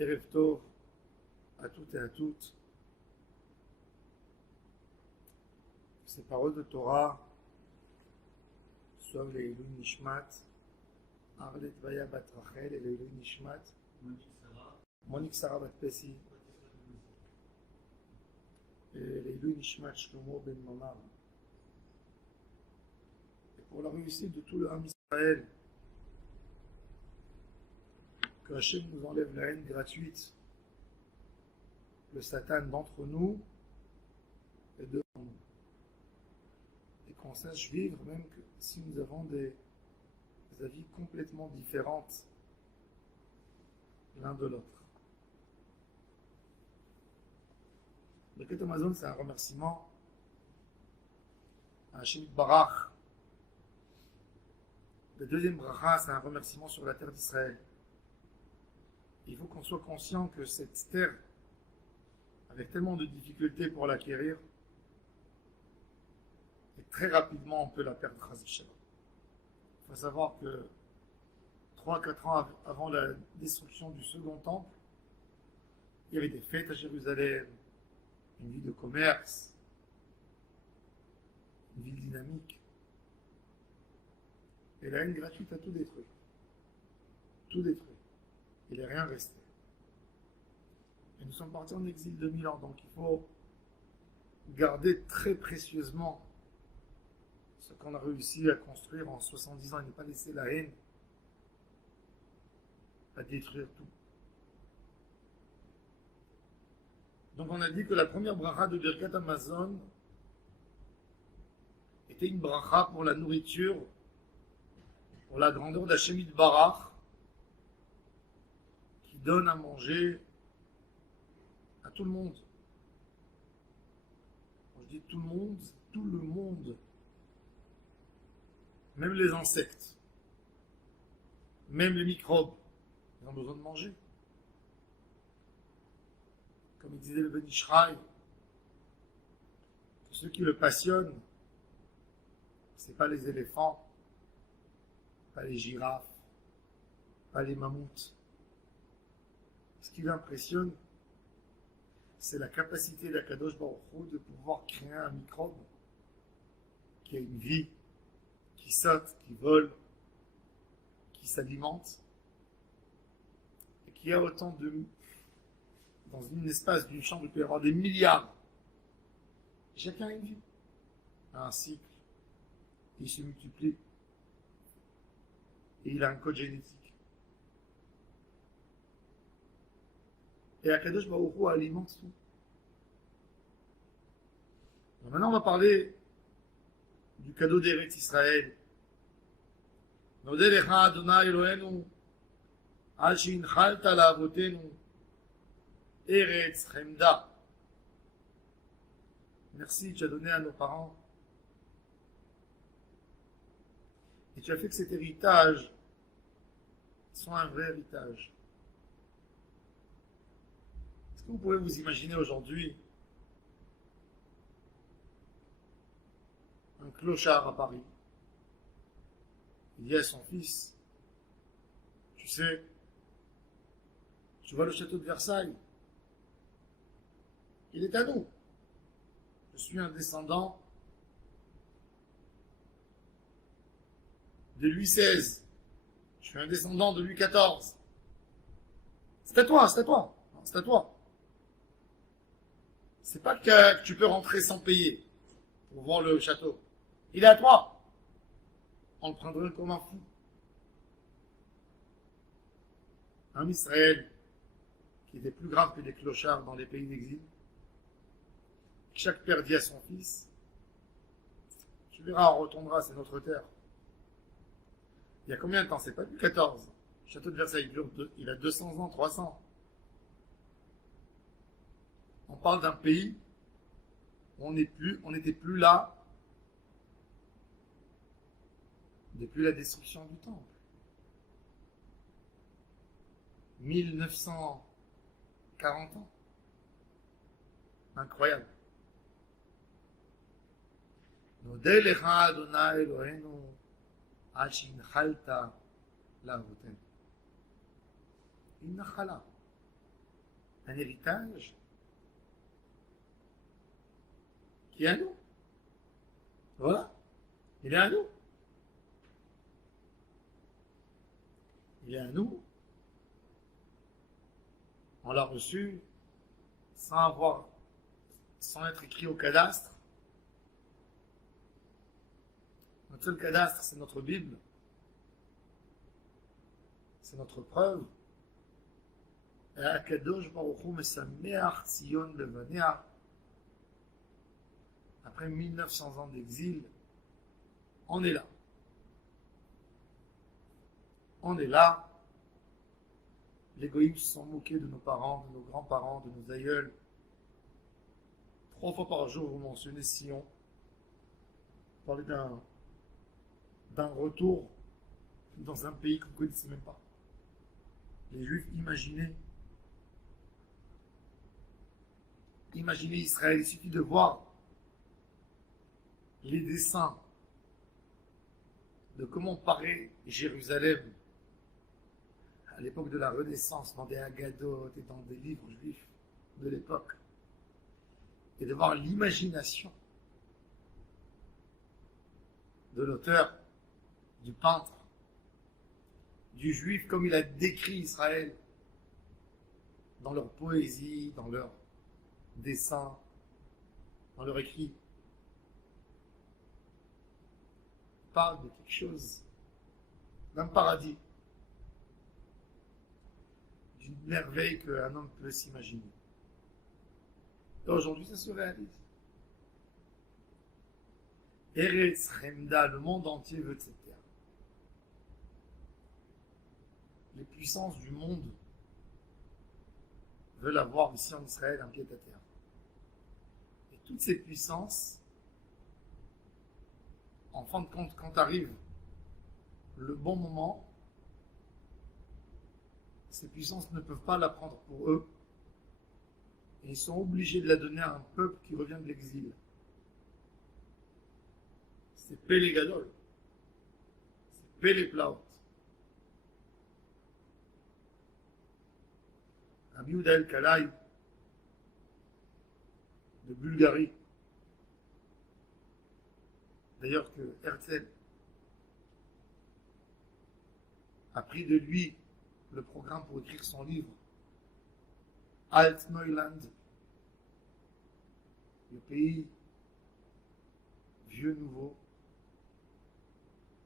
Erev Tov à toutes et à toutes. Ces paroles de Torah soient les Ilui Nishmat, Arlet Vaya Bat Rachel et les Ilui Nishmat, Monique Sarah Bat Pessi, et les Ilui Nishmat Shlomo Ben Mamar. Et pour la réussite de tout le Ham Israël, que Hachem nous enlève la haine gratuite, le Satan d'entre nous et devant nous. Et qu'on sache vivre, même que si nous avons des avis complètement différents l'un de l'autre. Le Birkat Hamazon, c'est un remerciement à Hachem Barach. Le deuxième bracha, c'est un remerciement sur la terre d'Israël. Il faut qu'on soit conscient que cette terre, avec tellement de difficultés pour l'acquérir, et très rapidement on peut la perdre. Il faut savoir que 3-4 ans avant la destruction du second temple, il y avait des fêtes à Jérusalem, une vie de commerce, une ville dynamique. Et la haine gratuite a tout détruit. Tout détruit. Il n'est rien resté. Et nous sommes partis en exil de 1000 ans, donc il faut garder très précieusement ce qu'on a réussi à construire en 70 ans et ne pas laisser la haine à détruire tout. Donc on a dit que la première bracha de Birkat Hamazon était une bracha pour la nourriture, pour la grandeur d'Hachem Barach, qui donne à manger à tout le monde. Quand je dis tout le monde, même les insectes, même les microbes, ils ont besoin de manger. Comme il disait le Ben Ish Chai, que ceux qui le passionnent, ce n'est pas les éléphants, pas les girafes, pas les mammouths. Ce qui l'impressionne, c'est la capacité d'Akadosh Baruch Hu de pouvoir créer un microbe qui a une vie, qui saute, qui vole, qui s'alimente, et qui a autant de... Dans un espace d'une chambre, il peut y avoir des milliards. Chacun a une vie, a un cycle, il se multiplie, et il a un code génétique. Et Akadosh Baruch Hu alimente tout. Alors maintenant, on va parler du cadeau d'Eretz Israël. Nodeh lecha Adonai Eloheinu, al she'inchalta la'avotenu, Eretz Chemda. Merci, tu as donné à nos parents. Et tu as fait que cet héritage soit un vrai héritage. Est-ce que vous pouvez vous imaginer aujourd'hui un clochard à Paris? Il dit à son fils, tu sais, tu vois le château de Versailles, il est à nous. Je suis un descendant de Louis XVI. Je suis un descendant de Louis XIV. C'est à toi, c'est à toi. Non, c'est à toi. C'est pas que tu peux rentrer sans payer pour voir le château. Il est à toi. On le prendrait comme un fou. Un Israël qui était plus grave que des clochards dans les pays d'exil. Chaque père dit à son fils, tu verras, on retournera, c'est notre terre. Il y a combien de temps? C'est pas du 14. Le château de Versailles, il a 200 ans, 300. On parle d'un pays où on n'était plus là depuis la destruction du temple. 1940 ans. Incroyable. Nodeh lecha Adonai Eloheinu al she'inchalta la'avotenu. Une nachala. un héritage qui est à nous. Voilà, il est à nous. Il est à nous. On l'a reçu sans être écrit au cadastre. Notre seul cadastre, c'est notre Bible. C'est notre preuve. Et Akadosh Baruch Hu mesameach Tzion levanea. Après 1900 ans d'exil, on est là. On est là. Les goïms se sont moqués de nos parents, de nos grands-parents, de nos aïeuls. 3 fois par jour, vous mentionnez Sion. Vous parlez d'un retour dans un pays qu'on ne connaissait même pas. Les Juifs imaginaient Israël. Il suffit de voir les dessins de comment paraît Jérusalem à l'époque de la Renaissance, dans des Haggadot et dans des livres juifs de l'époque, et de voir l'imagination de l'auteur, du peintre, du juif, comme il a décrit Israël dans leur poésie, dans leur dessin, dans leur écrit. Il parle de quelque chose, d'un paradis, d'une merveille qu'un homme peut s'imaginer. Et aujourd'hui, ça se réalise. Eretz Remda, le monde entier veut de cette terre. Les puissances du monde veulent avoir ici en Israël un pied à terre. Et toutes ces puissances, en fin de compte, quand arrive le bon moment, ces puissances ne peuvent pas la prendre pour eux. Et ils sont obligés de la donner à un peuple qui revient de l'exil. C'est Pélé Gadol. C'est Pélé Plaot. Rabbi Yehuda El-Kalai de Bulgarie. D'ailleurs que Herzl a pris de lui le programme pour écrire son livre Alt-Neuland, le pays vieux nouveau.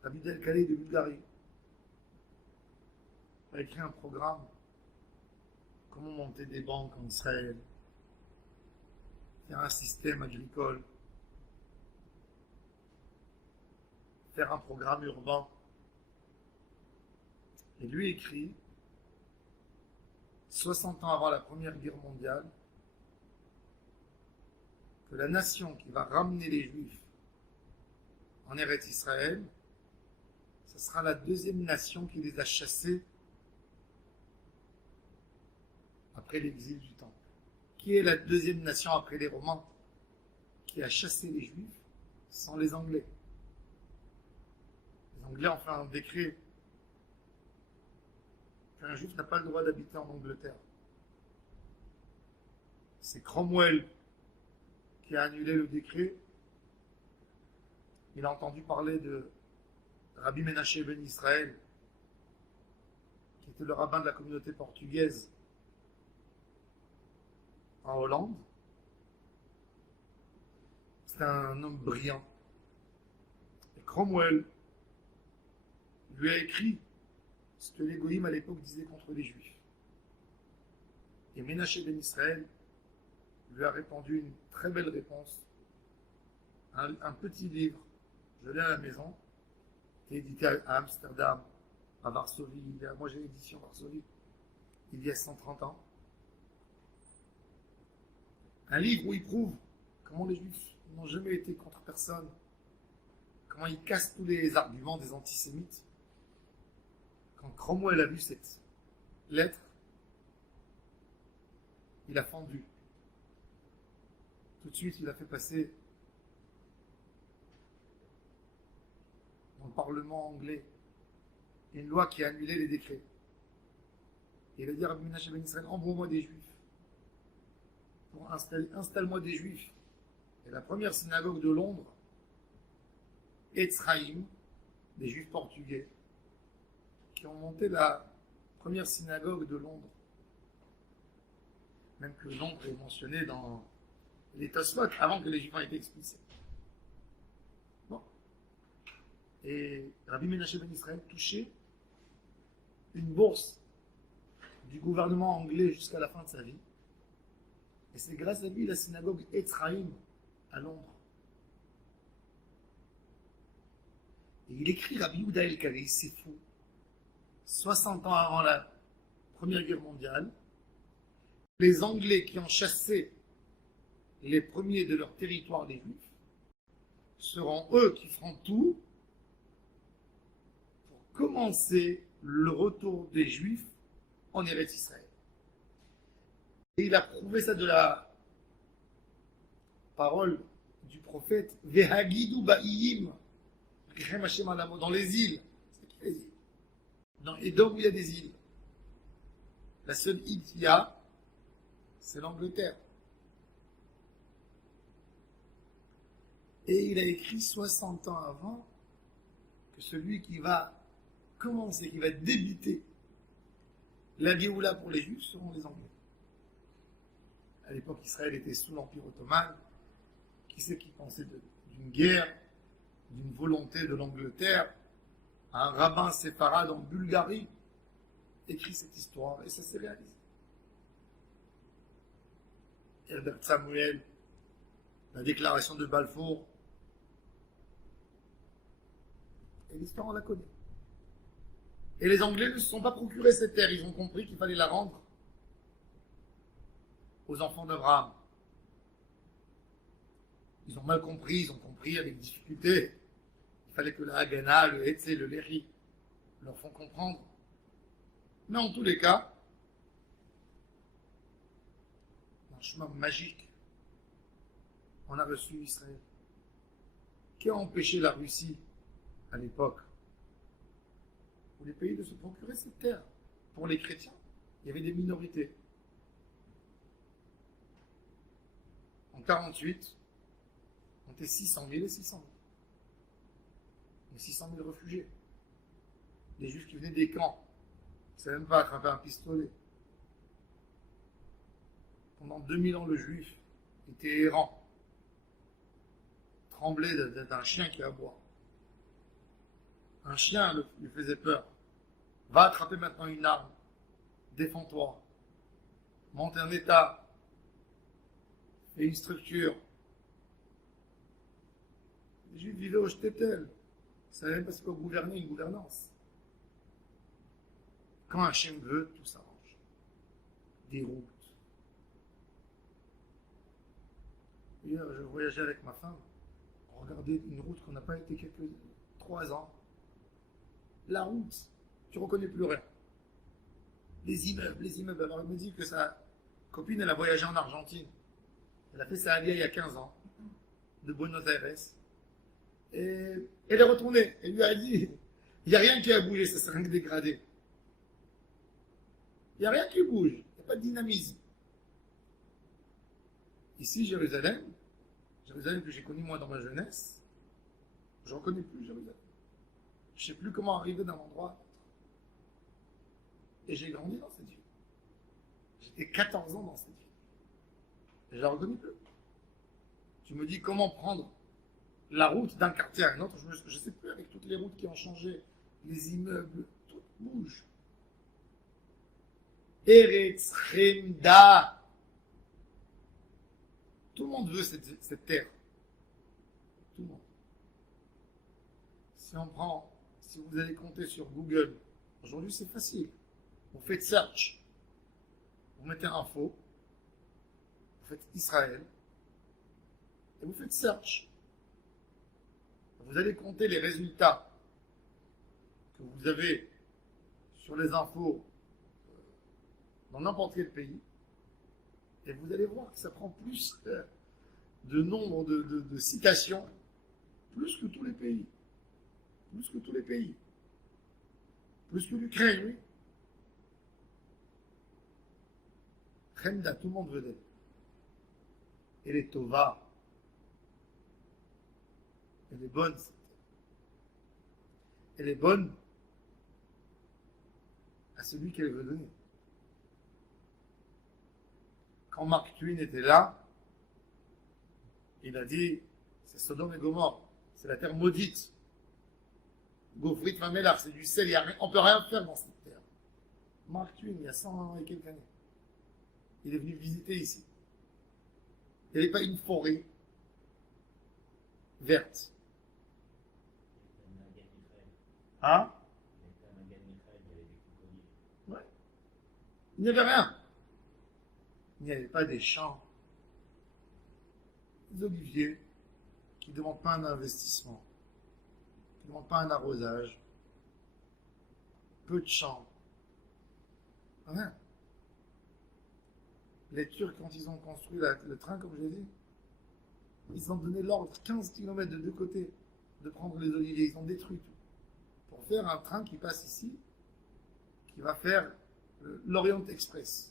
Rabbi Yehuda El-Kalai de Bulgarie a écrit un programme comment monter des banques en Israël, faire un système agricole, faire un programme urbain. Et lui écrit, 60 ans avant la Première Guerre mondiale, que la nation qui va ramener les Juifs en Eretz Israël, ce sera la deuxième nation qui les a chassés après l'exil du Temple. Qui est la deuxième nation après les Romains qui a chassé les Juifs? Ce sont les Anglais. Les Anglais ont fait un décret qu'un Juif n'a pas le droit d'habiter en Angleterre. C'est Cromwell qui a annulé le décret. Il a entendu parler de Rabbi Menaché ben Israël, qui était le rabbin de la communauté portugaise en Hollande. C'est un homme brillant. Et Cromwell lui a écrit ce que les Goïms à l'époque disaient contre les Juifs. Et Menaché ben Israël lui a répondu une très belle réponse. Un petit livre, je l'ai à la maison, qui est édité à Amsterdam, à Varsovie. Moi j'ai l'édition Varsovie, il y a 130 ans. Un livre où il prouve comment les Juifs n'ont jamais été contre personne, comment ils cassent tous les arguments des antisémites. Quand Cromwell a vu cette lettre, il a fendu. Tout de suite, il a fait passer dans le Parlement anglais une loi qui a annulé les décrets. Et il a dit à Rabbi Menaché ben Israël, envoie-moi des Juifs pour installe-moi des juifs. Et la première synagogue de Londres, Etzraïm, des juifs portugais, qui ont monté la première synagogue de Londres. Même que Londres est mentionné dans les Tosfot avant que les juifs aient été expulsés. Bon. Et Rabbi Menachem ben Israël touchait une bourse du gouvernement anglais jusqu'à la fin de sa vie. Et c'est grâce à lui la synagogue Etzraïm à Londres. Et il écrit Rabbi Yehuda El-Kalei, c'est fou. 60 ans avant la Première Guerre mondiale, les Anglais qui ont chassé les premiers de leur territoire, les Juifs, seront eux qui feront tout pour commencer le retour des Juifs en Eretz Israël. Et il a prouvé ça de la parole du prophète Vehagidu ba'iyim, dans les îles. C'est qui les îles? Dans Édom, où il y a des îles. La seule île qu'il y a, c'est l'Angleterre. Et il a écrit 60 ans avant que celui qui va commencer, qui va débuter la Géoula pour les Juifs seront les Anglais. À l'époque, Israël était sous l'Empire ottoman. Qui c'est qui pensait d'une guerre, d'une volonté de l'Angleterre? Un rabbin séfarade en Bulgarie écrit cette histoire et ça s'est réalisé. Herbert Samuel, la déclaration de Balfour, et l'histoire on la connaît. Et les Anglais ne se sont pas procurés cette terre, ils ont compris qu'il fallait la rendre aux enfants d'Abraham. Ils ont mal compris, ils ont compris avec difficulté. Il fallait que la Haganah, le Hetze, le Léri leur font comprendre. Mais en tous les cas, un chemin magique, on a reçu Israël. Qui a empêché la Russie à l'époque ou les pays de se procurer cette terre? Pour les chrétiens, il y avait des minorités. En 1948, on était 600 000 et 600 000. Mais 600 000 réfugiés. Des juifs qui venaient des camps. Ils ne savaient même pas attraper un pistolet. Pendant 2000 ans, le juif était errant. Tremblait d'un chien qui aboie. Un chien lui faisait peur. Va attraper maintenant une arme. Défends-toi. Monte un État. Fais une structure. Les Juifs vivaient au shtetl. Ils ne savaient même pas ce qu'est gouverner une gouvernance. Quand Hachem veut, tout s'arrange. Des routes. Hier, je voyageais avec ma femme. On regardait une route qu'on n'a pas été 3 ans. La route, tu ne reconnais plus rien. Les immeubles. Alors elle me dit que sa copine, elle a voyagé en Argentine. Elle a fait sa alia il y a 15 ans, de Buenos Aires. Et elle est retournée. Elle lui a dit, il n'y a rien qui a bougé, ça s'est rien que dégradé. Il n'y a rien qui bouge, il n'y a pas de dynamisme. Ici, Jérusalem que j'ai connu moi dans ma jeunesse, je ne reconnais plus Jérusalem. Je ne sais plus comment arriver d'un endroit à l'autre. Et j'ai grandi dans cette ville. J'étais 14 ans dans cette ville. Et je ne la reconnais plus. Tu me dis comment prendre la route d'un quartier à un autre, je ne sais plus, avec toutes les routes qui ont changé, les immeubles, tout bouge. Eretz Chemda. Tout le monde veut cette terre. Tout le monde. Si vous allez compter sur Google, aujourd'hui c'est facile. Vous faites search. Vous mettez info. Vous faites Israël. Et vous faites search. Vous allez compter les résultats que vous avez sur les infos dans n'importe quel pays. Et vous allez voir que ça prend plus de nombre de citations, plus que tous les pays. Plus que tous les pays. Plus que l'Ukraine, oui. Chemda, tout le monde veut d'elle. Elle est tova. Elle est bonne. Elle est bonne à celui qu'elle veut donner. Quand Mark Twain était là, il a dit, c'est Sodome et Gomorre, c'est la terre maudite. Gaufrit Mamelach, c'est du sel, on ne peut rien faire dans cette terre. Mark Twain, il y a 100 et quelques années, il est venu visiter ici. Il n'y avait pas une forêt verte. Hein? Ouais. Il n'y avait rien. Il n'y avait pas des champs, des oliviers qui ne demandent pas un investissement, qui ne demandent pas un arrosage, peu de champs. Rien. Les Turcs, quand ils ont construit le train, comme je l'ai dit, ils ont donné l'ordre 15 km de deux côtés de prendre les oliviers. Ils ont détruit tout pour faire un train qui passe ici, qui va faire l'Orient Express.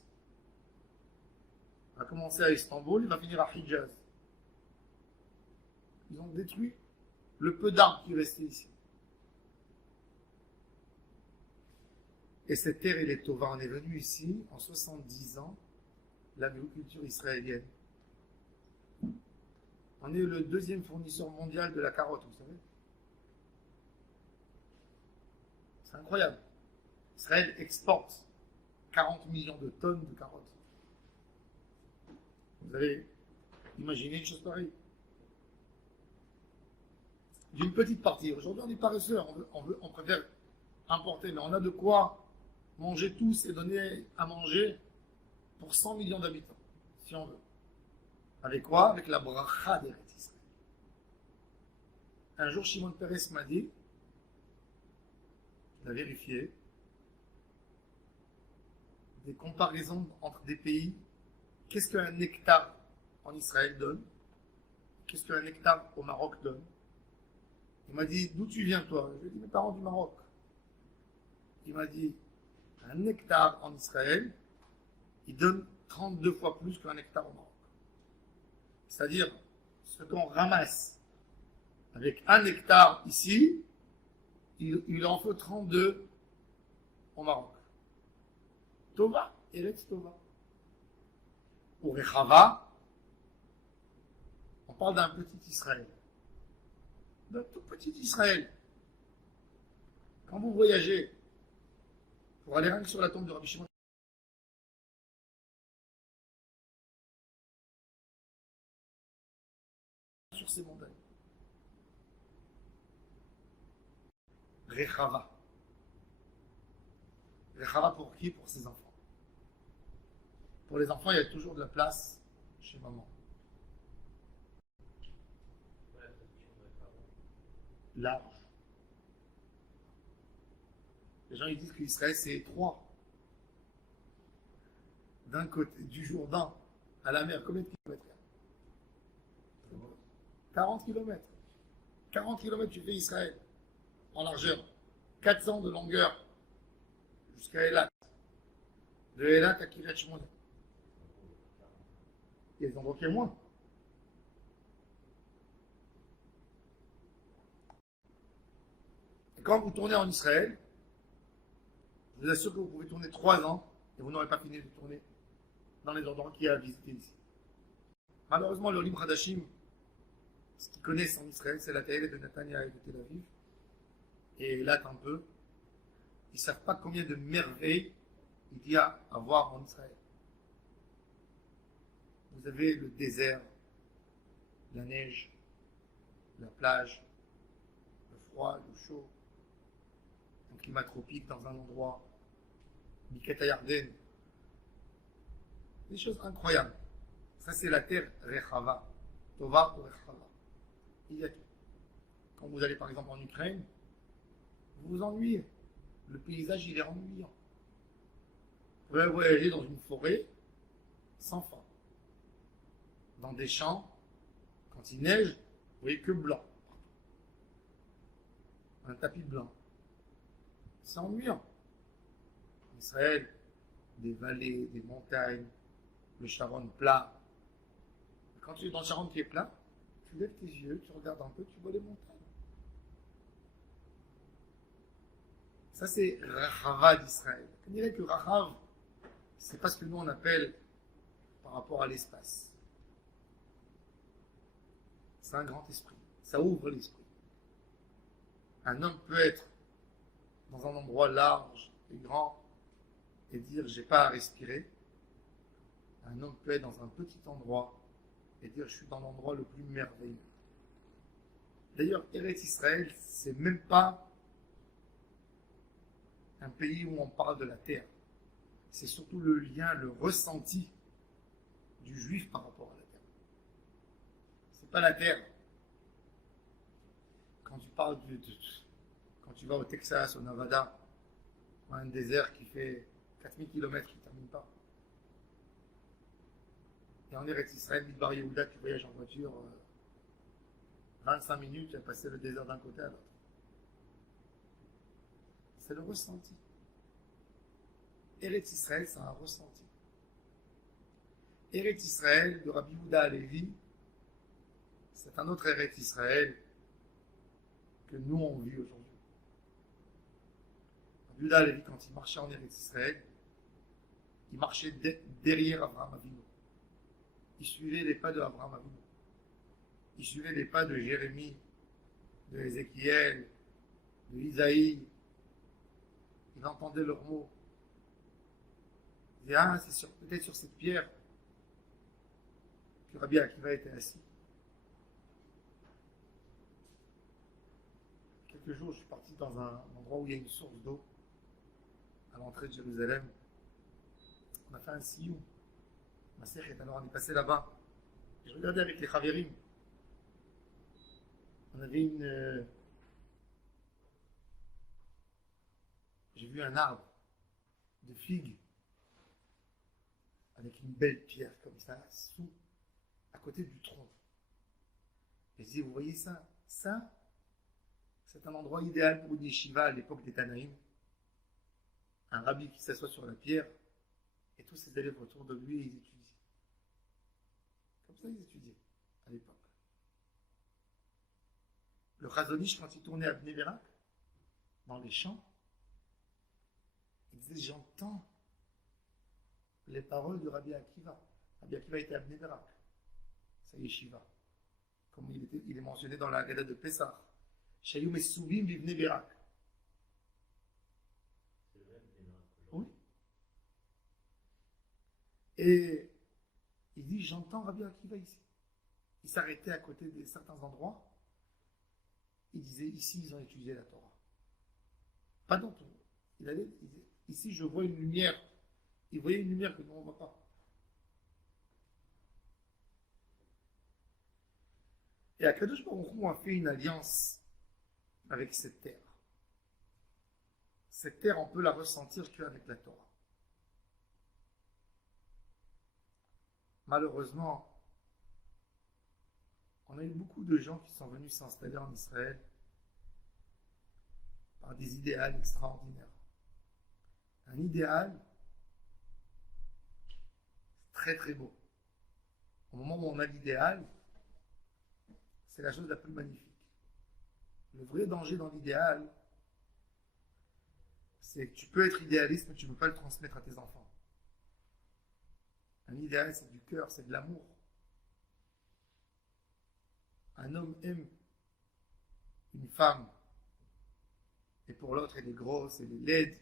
Il va commencer à Istanbul, il va finir à Hijaz. Ils ont détruit le peu d'arbres qui restaient ici. Et cette terre, elle est tova. On est venu ici en 70 ans, l'agriculture israélienne. On est le deuxième fournisseur mondial de la carotte, vous savez. C'est incroyable. Israël exporte 40 millions de tonnes de carottes. Vous avez imaginé une chose pareille? D'une petite partie. Aujourd'hui, on est paresseux, on préfère importer, mais on a de quoi manger tous et donner à manger pour 100 millions d'habitants, si on veut. Avec quoi? Avec la bracha d'Eretz Israël. Un jour, Shimon Peres m'a dit, il a vérifié, des comparaisons entre des pays. Qu'est-ce qu'un hectare en Israël donne? Qu'est-ce qu'un hectare au Maroc donne? Il m'a dit, d'où tu viens toi? Je lui ai dit, mes parents du Maroc. Il m'a dit, un hectare en Israël, il donne 32 fois plus qu'un hectare au Maroc. C'est-à-dire, ce qu'on ramasse avec un hectare ici, il en faut 32 au Maroc. Tova, Eretz Tova. Ou Rechava, on parle d'un petit Israël. D'un tout petit Israël. Quand vous voyagez pour aller rien que sur la tombe de Rabbi Shimon, sur ces montagnes. Rechava. Rechava pour qui? Pour ses enfants. Pour les enfants, il y a toujours de la place chez maman. Large. Les gens ils disent qu'Israël c'est étroit. D'un côté, du Jourdain à la mer, combien de kilomètres? 40 kilomètres. 40 kilomètres, tu fais Israël en largeur. 400 de longueur jusqu'à Elat. De Elat à Kiryat Shmona. Il y a des endroits qui est moins. Et quand vous tournez en Israël, je vous assure que vous pouvez tourner 3 ans et vous n'aurez pas fini de tourner dans les endroits qu'il y a à visiter ici. Malheureusement, le Olim Hadashim, ce qu'ils connaissent en Israël, c'est la Taïla de Netanya et de Tel Aviv. Et là, un peu, ils ne savent pas combien de merveilles il y a à voir en Israël. Vous avez le désert, la neige, la plage, le froid, le chaud, un climat tropique dans un endroit, Miketa Yarden. Des choses incroyables. Ça, c'est la terre Rechava. Tova ou Rechava. Il y a tout. Quand vous allez par exemple en Ukraine, vous vous ennuyez. Le paysage, il est ennuyant. Vous pouvez voyager dans une forêt sans fin. Dans des champs, quand il neige, vous voyez que blanc. Un tapis blanc. C'est ennuyant. En Israël, des vallées, des montagnes, le Sharon plat, Quand tu es dans le Charente qui est plat, tu lèves tes yeux, tu regardes un peu, tu vois les montagnes. Ça, c'est Rahava d'Israël. On dirait que Rahav, c'est pas ce que nous on appelle par rapport à l'espace. C'est un grand esprit. Ça ouvre l'esprit. Un homme peut être dans un endroit large et grand et dire j'ai pas à respirer. Un homme peut être dans un petit endroit et dire je suis dans l'endroit le plus merveilleux. D'ailleurs, Eretz Israël, c'est même pas un pays où on parle de la terre. C'est surtout le lien, le ressenti du juif par rapport à la terre. C'est pas la terre. Quand tu parles quand tu vas au Texas, au Nevada, un désert qui fait 4000 km qui ne termine pas. Et en Eretz Israël, Midbar Yehuda, tu voyages en voiture 25 minutes, tu as passé le désert d'un côté à l'autre. C'est le ressenti. Eretz Israël, c'est un ressenti. Eretz Israël de Rabbi Yehuda Halevi, c'est un autre Eretz Israël que nous on vit aujourd'hui. Rabbi Yehuda Halevi, quand il marchait en Eretz Israël, il marchait derrière Abraham Avinu. Il suivait les pas de Abraham Avinu. Il suivait les pas de Jérémie, de Ézéchiel, de Isaïe. Il entendait leurs mots. Il disait, ah, c'est peut-être sur cette pierre que Rabbi Akiva était assis. Quelques jours, je suis parti dans un endroit où il y a une source d'eau, à l'entrée de Jérusalem. On a fait un sioum. Alors on est passé là-bas. Et je regardais avec les Chaverim. On avait j'ai vu un arbre de figues avec une belle pierre comme ça, à côté du tronc. Et je disais, vous voyez ça? Ça, c'est un endroit idéal pour une yeshiva à l'époque des Tanaïm. Un rabbi qui s'assoit sur la pierre et tous ses élèves autour de lui, ils étudient. Comme ça, ils étudiaient à l'époque. Le Chazon Ish, quand il tournait à Bnei Brak, dans les champs, il disait, j'entends les paroles de Rabbi Akiva. Rabbi Akiva était à Bnei Brak, sa yeshiva. Comme il est mentionné dans la Haggadah de Pessah. Shayu Mesuvim Bnei Brak. Oui. Et il dit, j'entends Rabbi Akiva ici. Il s'arrêtait à côté de certains endroits. Il disait, ici, ils ont étudié la Torah. Pas dans tout. Il disait, ici, je vois une lumière. Il voyait une lumière que nous, on ne voit pas. Et Akadosh Baruch Hu a fait une alliance avec cette terre. Cette terre, on peut la ressentir qu'avec la Torah. Malheureusement, on a eu beaucoup de gens qui sont venus s'installer en Israël par des idéals extraordinaires. Un idéal très très beau. Au moment où on a l'idéal, c'est la chose la plus magnifique. Le vrai danger dans l'idéal, c'est que tu peux être idéaliste, mais tu ne peux pas le transmettre à tes enfants. Un idéal, c'est du cœur, c'est de l'amour. Un homme aime une femme, et pour l'autre, elle est grosse, elle est laide,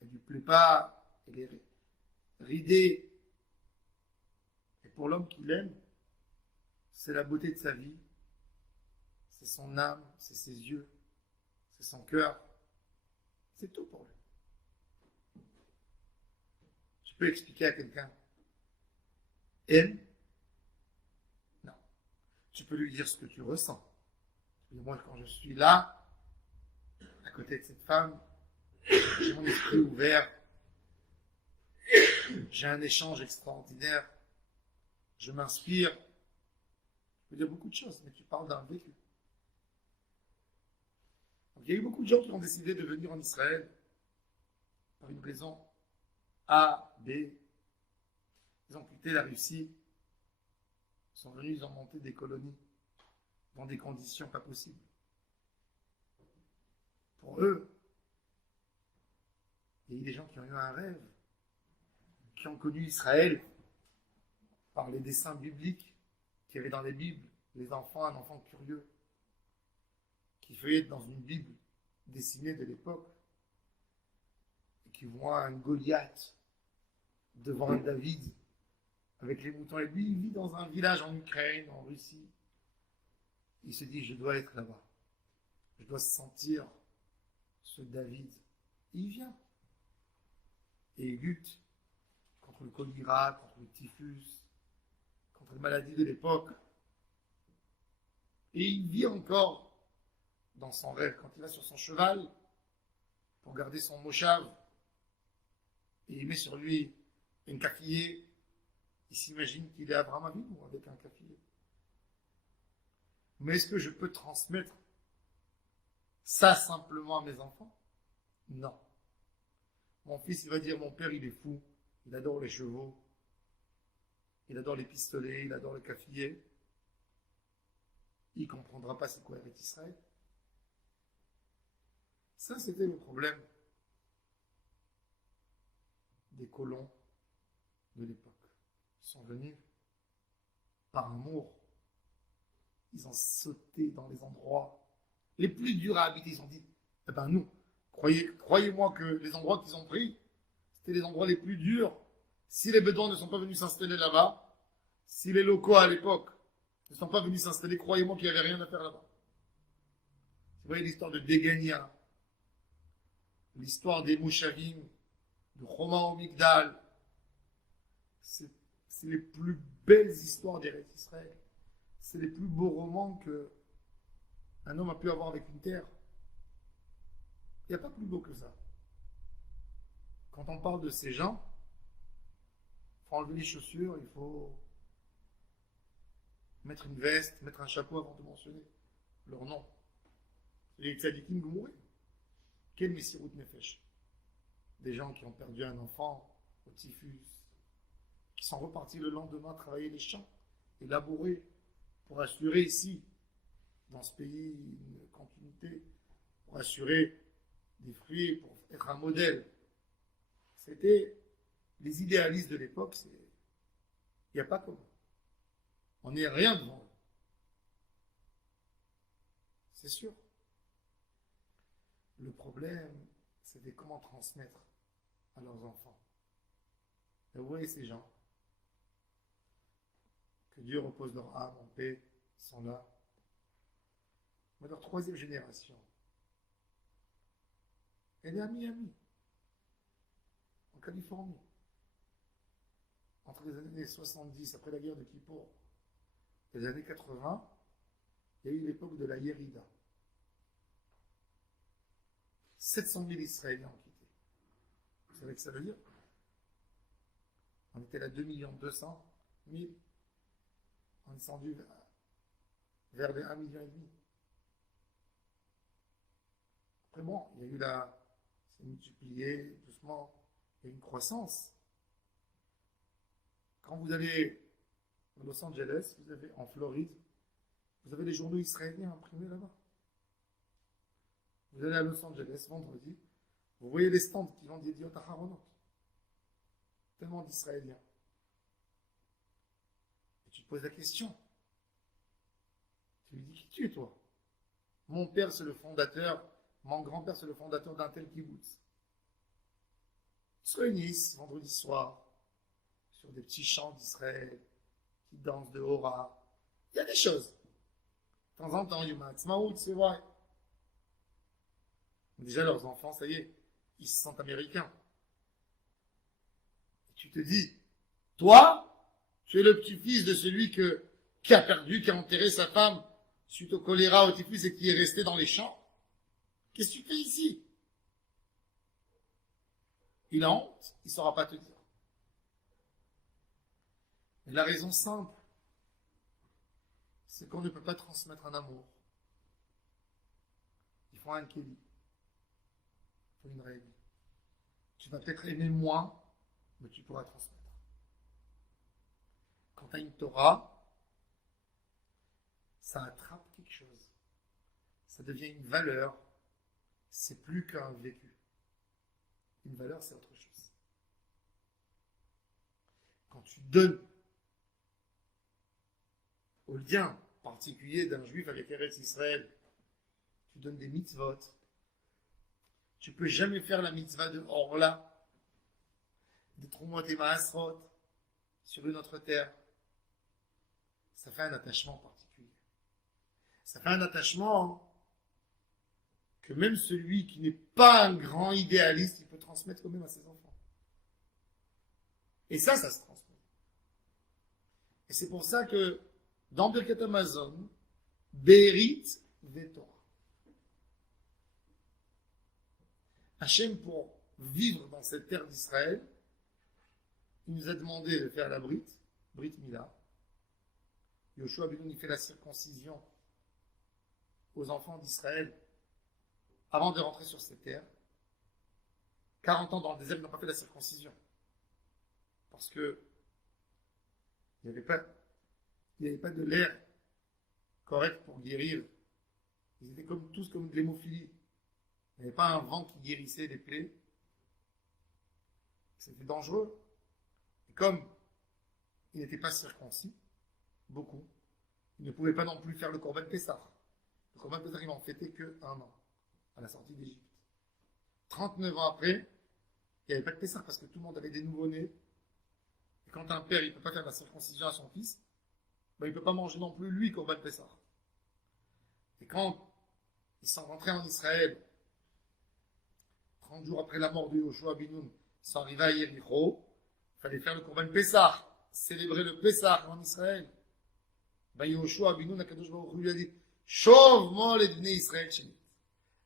elle ne lui plaît pas, elle est ridée. Et pour l'homme qui l'aime, c'est la beauté de sa vie, c'est son âme, c'est ses yeux, c'est son cœur, c'est tout pour lui. Tu peux expliquer à quelqu'un, aime? Non. Tu peux lui dire ce que tu ressens. Moi, quand je suis là, à côté de cette femme, j'ai mon esprit ouvert, j'ai un échange extraordinaire, je m'inspire. Je peux dire beaucoup de choses, mais tu parles d'un vécu. Donc, il y a eu beaucoup de gens qui ont décidé de venir en Israël par une raison A, B. Ils ont quitté la Russie, Ils sont venus, ils ont monté des colonies dans des conditions pas possibles. Pour eux, il y a eu des gens qui ont eu un rêve, qui ont connu Israël par les dessins bibliques qu'il y avait dans les Bibles. Les enfants, un enfant curieux, qui feuillette dans une Bible dessinée de l'époque, et qui voit un Goliath devant un David avec les moutons. Et lui, il vit dans un village en Ukraine, en Russie. Il se dit, je dois être là-bas. Je dois sentir ce David. Et il vient. Et il lutte contre le choléra, contre le typhus, contre les maladies de l'époque. Et il vit encore dans son rêve. Quand il va sur son cheval pour garder son moshav, et il met sur lui un kaffier, il s'imagine qu'il est Abraham Avinu avec un kaffier. Mais est-ce que je peux transmettre ça simplement à mes enfants? Non. Mon fils, il va dire, mon père, il est fou, il adore les chevaux, il adore les pistolets, il adore le kaffier. Il ne comprendra pas c'est quoi avec Israël. Ça, c'était le problème des colons de l'époque. Ils sont venus par amour. Ils ont sauté dans les endroits les plus durs à habiter. Ils ont dit, eh ben nous, croyez-moi que les endroits qu'ils ont pris, c'était les endroits les plus durs. Si les Bédouins ne sont pas venus s'installer là-bas, si les locaux à l'époque ne sont pas venus s'installer, croyez-moi qu'il n'y avait rien à faire là-bas. Vous voyez l'histoire de Degania, l'histoire des Mouchavim, de Choma au Migdal. C'est les plus belles histoires d'Eretz Israël. C'est les plus beaux romans qu'un homme a pu avoir avec une terre. Il n'y a pas plus beau que ça. Quand on parle de ces gens, il faut enlever les chaussures, il faut mettre une veste, mettre un chapeau avant de mentionner leur nom. Les tzadikim Gmouri. Quel Messirut Nefesh. Des gens qui ont perdu un enfant au typhus, qui sont repartis le lendemain travailler les champs et labourer pour assurer ici, dans ce pays, une continuité, pour assurer des fruits, pour être un modèle. C'était les idéalistes de l'époque, il n'y a pas comme. On n'est rien devant eux. C'est sûr. Le problème, c'était comment transmettre à leurs enfants. Et vous voyez ces gens, que Dieu repose leur âme en paix, ils sont là. Mais leur troisième génération, elle est à Miami, en Californie. Entre les années 70, après la guerre de Kippour, et les années 80, il y a eu l'époque de la Yérida. 700 000 Israéliens ont quitté. Vous savez ce que ça veut dire? On était à 2 200 000. On est descendu vers les 1,5 million. Après bon, il y a eu c'est multiplié doucement, il y a eu une croissance. Quand vous allez à Los Angeles, vous avez en Floride, vous avez les journaux israéliens imprimés là-bas. Vous allez à Los Angeles vendredi, vous voyez les stands qui vendent des Yediot Aharonot. Tellement d'Israéliens. Et tu te poses la question. Tu lui dis, qui tu es toi? Mon père c'est le fondateur, mon grand-père c'est le fondateur d'un tel kibbutz. Ils se réunissent vendredi soir sur des petits chants d'Israël qui dansent de Hora. Il y a des choses. De temps en temps, il y a Matzmaout, c'est vrai. Déjà, leurs enfants, ça y est, ils se sentent américains. Et tu te dis, toi, tu es le petit-fils de celui qui a perdu, qui a enterré sa femme suite au choléra, au typhus et qui est resté dans les champs. Qu'est-ce que tu fais ici? Il a honte, il ne saura pas te dire. Et la raison simple, c'est qu'on ne peut pas transmettre un amour. Il faut un kéli. Il faut une règle. Tu vas peut-être aimer moins, mais tu pourras transmettre. Quand tu as une Torah, ça attrape quelque chose. Ça devient une valeur. C'est plus qu'un vécu. Une valeur, c'est autre chose. Quand tu donnes au lien particulier d'un juif avec Eretz Israël, tu donnes des mitzvot. Tu peux jamais faire la mitzvah de Orla, de Trumot et Maasrot sur une autre terre. Ça fait un attachement particulier. Ça fait un attachement que même celui qui n'est pas un grand idéaliste, il peut transmettre quand même à ses enfants. Et ça se transmet. Et c'est pour ça que dans Birkat Hamazon, Berit Vetorah. Hachem, pour vivre dans cette terre d'Israël, il nous a demandé de faire la Brit Mila. Yoshua ben Nun, il fait la circoncision aux enfants d'Israël avant de rentrer sur cette terre. 40 ans dans le désert, ils n'ont pas fait la circoncision. Parce que il n'y avait pas de l'air correct pour guérir. Ils étaient tous comme de l'hémophilie. Il n'y avait pas un vent qui guérissait les plaies. C'était dangereux. Et comme ils n'étaient pas circoncis, beaucoup, ils ne pouvaient pas non plus faire le Korban Pessah. Le Korban Pessah, ils n'ont fêté que 1 an, à la sortie d'Égypte. 39 ans après, il n'y avait pas de Pessah parce que tout le monde avait des nouveau-nés. Et quand un père, il ne peut pas faire la circoncision à son fils, ben, il ne peut pas manger non plus, lui, Korban Pessah. Et quand ils sont rentrés en Israël, 30 jours après la mort de Yoshua ben Nun, ils sont arrivés à Yericho, il fallait faire le Korban Pessah, célébrer le Pessah en Israël. Ben Yoshua ben Nun, Akadosh Baruch Hu lui a dit, Shov mol et bnei Israël shenit.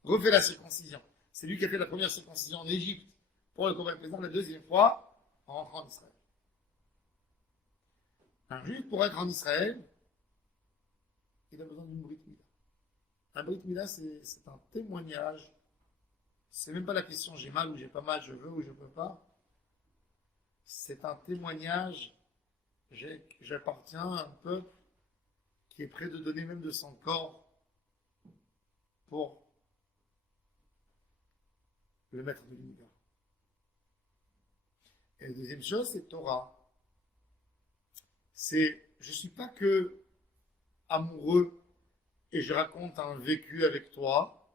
Refais la circoncision. C'est lui qui a fait la première circoncision en Égypte pour le Korban Pessah, la deuxième fois en rentrant en Israël. Un juif, pour être en Israël, il a besoin d'une Brit Mila. Un Brit Mila, c'est un témoignage. C'est même pas la question j'ai mal ou j'ai pas mal, je veux ou je peux pas. C'est un témoignage. J'appartiens à un peuple qui est prêt de donner même de son corps pour le maître de l'univers. Et la deuxième chose, c'est Torah. Je ne suis pas que amoureux et je raconte un vécu avec toi.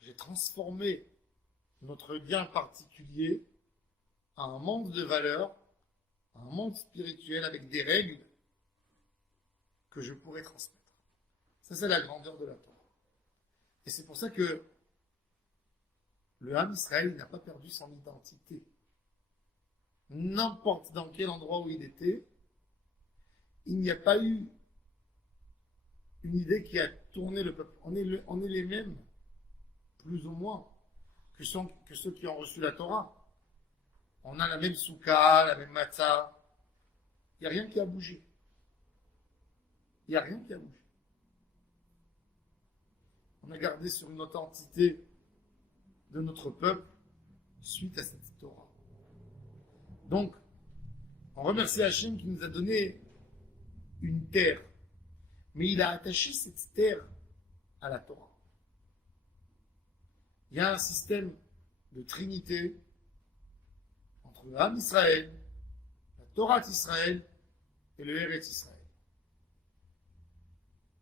J'ai transformé notre lien particulier en un monde de valeurs, un monde spirituel avec des règles que je pourrais transmettre. Ça, c'est la grandeur de la Torah. Et c'est pour ça que le Ham Israël n'a pas perdu son identité. N'importe dans quel endroit où il était, il n'y a pas eu une idée qui a tourné le peuple. On est les mêmes, plus ou moins, que ceux qui ont reçu la Torah. On a la même soukha, la même matzah. Il n'y a rien qui a bougé. Il n'y a rien qui a bougé. On a gardé sur une authenticité de notre peuple suite à cette Torah. Donc, on remercie Hachem qui nous a donné une terre. Mais il a attaché cette terre à la Torah. Il y a un système de trinité entre le Ham Israël, la Torah d'Israël et le Eretz Israël.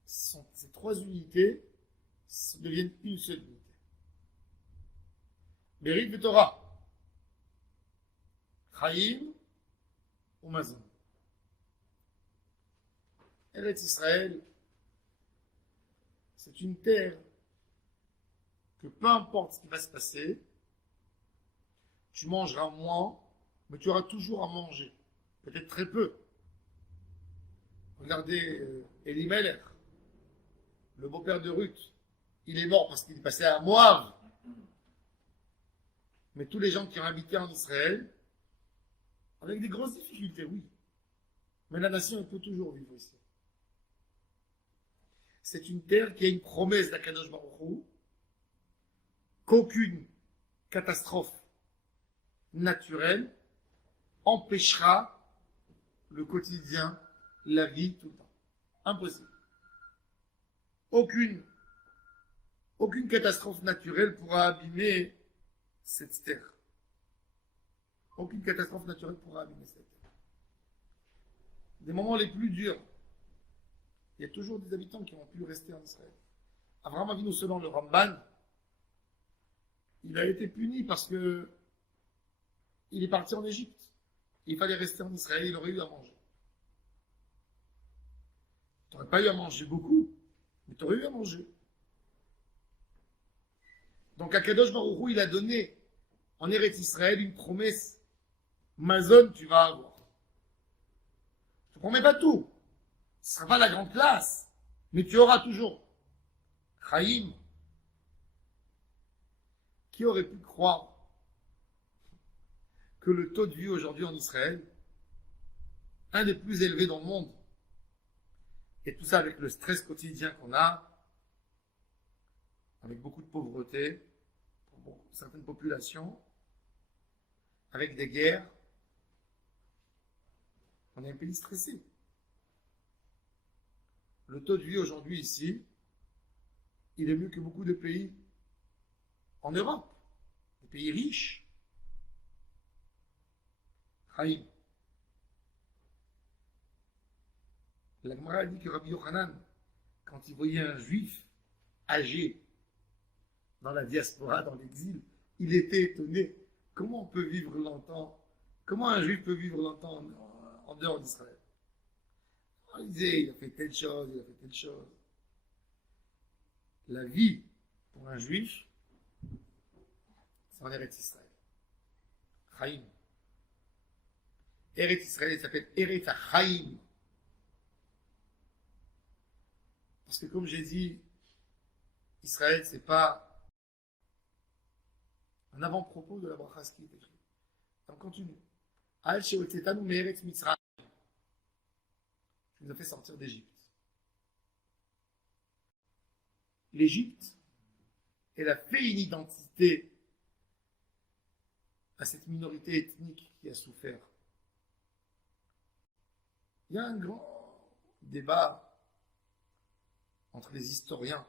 Ces trois unités deviennent une seule unité. Berit Vetorah, Chaim ou Mazon. Eretz Israël, c'est une terre que peu importe ce qui va se passer, tu mangeras moins, mais tu auras toujours à manger. Peut-être très peu. Regardez Elimelech, le beau-père de Ruth. Il est mort parce qu'il est passé à Moab. Mais tous les gens qui ont habité en Israël, avec des grosses difficultés, oui. Mais la nation, elle peut toujours vivre ici. C'est une terre qui a une promesse d'Akadosh Baruch Hu, qu'aucune catastrophe naturelle empêchera le quotidien, la vie, tout le temps. Impossible. Aucune, aucune catastrophe naturelle pourra abîmer cette terre. Aucune catastrophe naturelle pourra abîmer cette terre. Des moments les plus durs, il y a toujours des habitants qui ont pu rester en Israël. Abraham Avinu, selon le Ramban, il a été puni parce que il est parti en Égypte. Il fallait rester en Israël, il aurait eu à manger. Tu n'aurais pas eu à manger beaucoup, mais tu aurais eu à manger. Donc Akadosh Baruch Hu, il a donné en Eretz Israël une promesse. Mazon, tu vas avoir. Je ne te promets pas tout. Ce ne sera pas la grande classe, mais tu auras toujours. Chaim. Qui aurait pu croire que le taux de vie aujourd'hui en Israël, un des plus élevés dans le monde, et tout ça avec le stress quotidien qu'on a, avec beaucoup de pauvreté, pour certaines populations, avec des guerres, on est un pays stressé. Le taux de vie aujourd'hui ici, il est mieux que beaucoup de pays en Europe, des pays riches. Chaim. La Gemara dit que Rabbi Yochanan, quand il voyait un juif âgé dans la diaspora, dans l'exil, il était étonné. Comment on peut vivre longtemps? Comment un juif peut vivre longtemps en dehors d'Israël? Il disait, il a fait telle chose, il a fait telle chose. La vie pour un juif, c'est en Eretz Israël. Chaim. Eretz Israël, il s'appelle Eretz Chaim. Parce que comme j'ai dit, Israël, c'est pas un avant-propos de la bracha qui est écrit. On continue. Al she'otzetanu me'eretz Mitzrayim. Tu nous as fait sortir d'Égypte. L'Égypte, elle a fait une identité à cette minorité ethnique qui a souffert. Il y a un grand débat entre les historiens.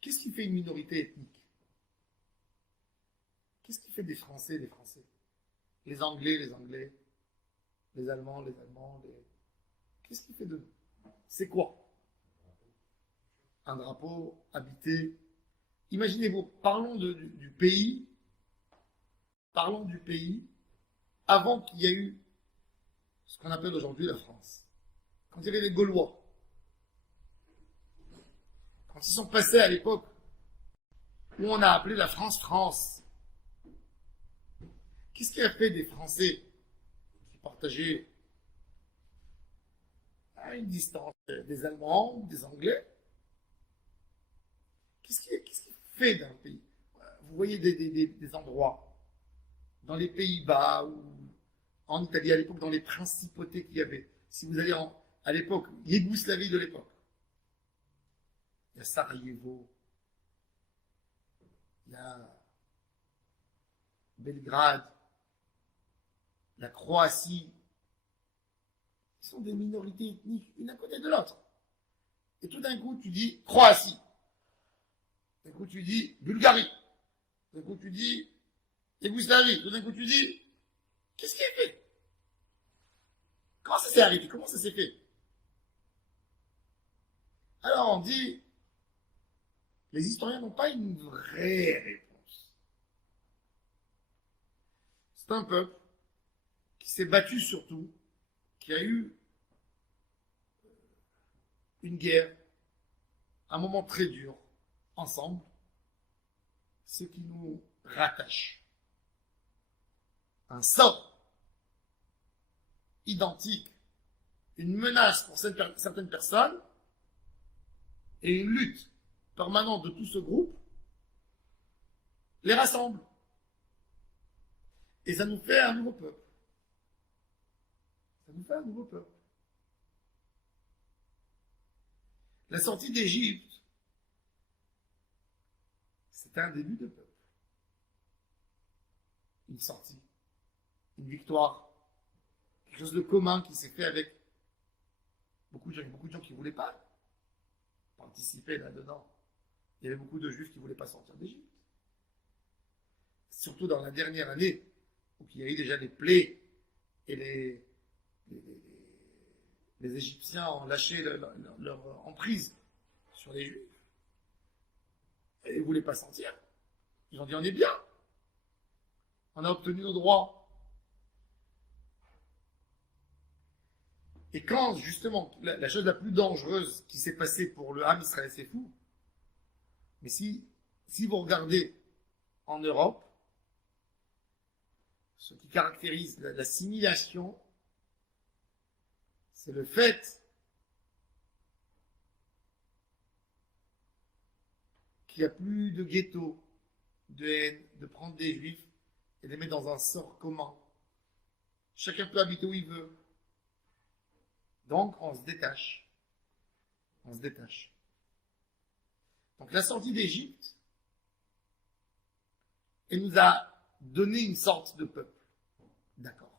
Qu'est-ce qui fait une minorité ethnique? Qu'est-ce qui fait des Français, les Français? Les Anglais, les Anglais, les Allemands, les Allemands, Qu'est-ce qui fait de nous? C'est quoi? Un drapeau habité. Imaginez-vous, parlons du pays, avant qu'il y ait eu ce qu'on appelle aujourd'hui la France. Quand il y avait les Gaulois, quand ils sont passés à l'époque où on a appelé la France France, qu'est-ce qui a fait des Français qui partageaient à une distance des Allemands, des Anglais? Qu'est-ce qui fait d'un pays? Vous voyez des endroits, dans les Pays-Bas ou en Italie à l'époque, dans les principautés qu'il y avait. Si vous allez à l'époque, Yougoslavie de l'époque, il y a Sarajevo, il y a Belgrade, la Croatie. Ce sont des minorités ethniques, une à côté de l'autre. Et tout d'un coup, tu dis Croatie. Tout d'un coup, tu dis Bulgarie. Tout d'un coup, tu dis Yougoslavie. Tout d'un coup, tu dis qu'est-ce qui est fait? Comment ça s'est arrivé? Comment ça s'est fait? Alors on dit, les historiens n'ont pas une vraie réponse. C'est un peuple qui s'est battu surtout, qui a eu une guerre, un moment très dur, ensemble, ce qui nous rattache. Un sort identique, une menace pour certaines personnes, et une lutte permanente de tout ce groupe, les rassemble. Et ça nous fait un nouveau peuple. Ça nous fait un nouveau peuple. La sortie d'Égypte, c'était un début de peuple. Une sortie, une victoire, quelque chose de commun qui s'est fait avec beaucoup de gens qui ne voulaient pas. participaient là-dedans. Il y avait beaucoup de Juifs qui ne voulaient pas sortir d'Égypte. Surtout dans la dernière année, où il y a eu déjà les plaies et les Égyptiens ont lâché leur emprise sur les Juifs. Et ils ne voulaient pas sortir. Ils ont dit on est bien. On a obtenu nos droits. Et quand, justement, la chose la plus dangereuse qui s'est passée pour le Ham Israël, c'est fou. Mais si vous regardez en Europe, ce qui caractérise l'assimilation, c'est le fait qu'il n'y a plus de ghetto, de haine, de prendre des juifs et de les mettre dans un sort commun. Chacun peut habiter où il veut. Donc, on se détache. On se détache. Donc, la sortie d'Égypte, elle nous a donné une sorte de peuple. D'accord.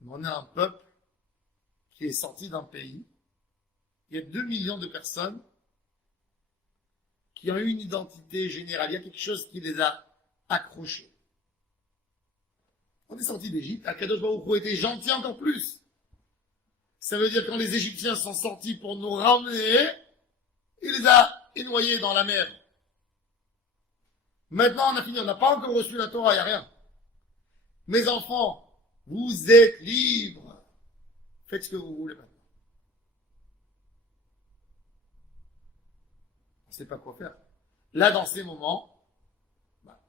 Mais on a un peuple qui est sorti d'un pays. Il y a 2 millions de personnes qui ont eu une identité générale. Il y a quelque chose qui les a accrochés. On est sorti d'Égypte. Akadosh Baruch Hu était gentil encore plus. Ça veut dire que quand les Égyptiens sont sortis pour nous ramener, il les a noyés dans la mer. Maintenant, on a fini, on n'a pas encore reçu la Torah, il n'y a rien. Mes enfants, vous êtes libres. Faites ce que vous voulez maintenant. On ne sait pas quoi faire. Là, dans ces moments,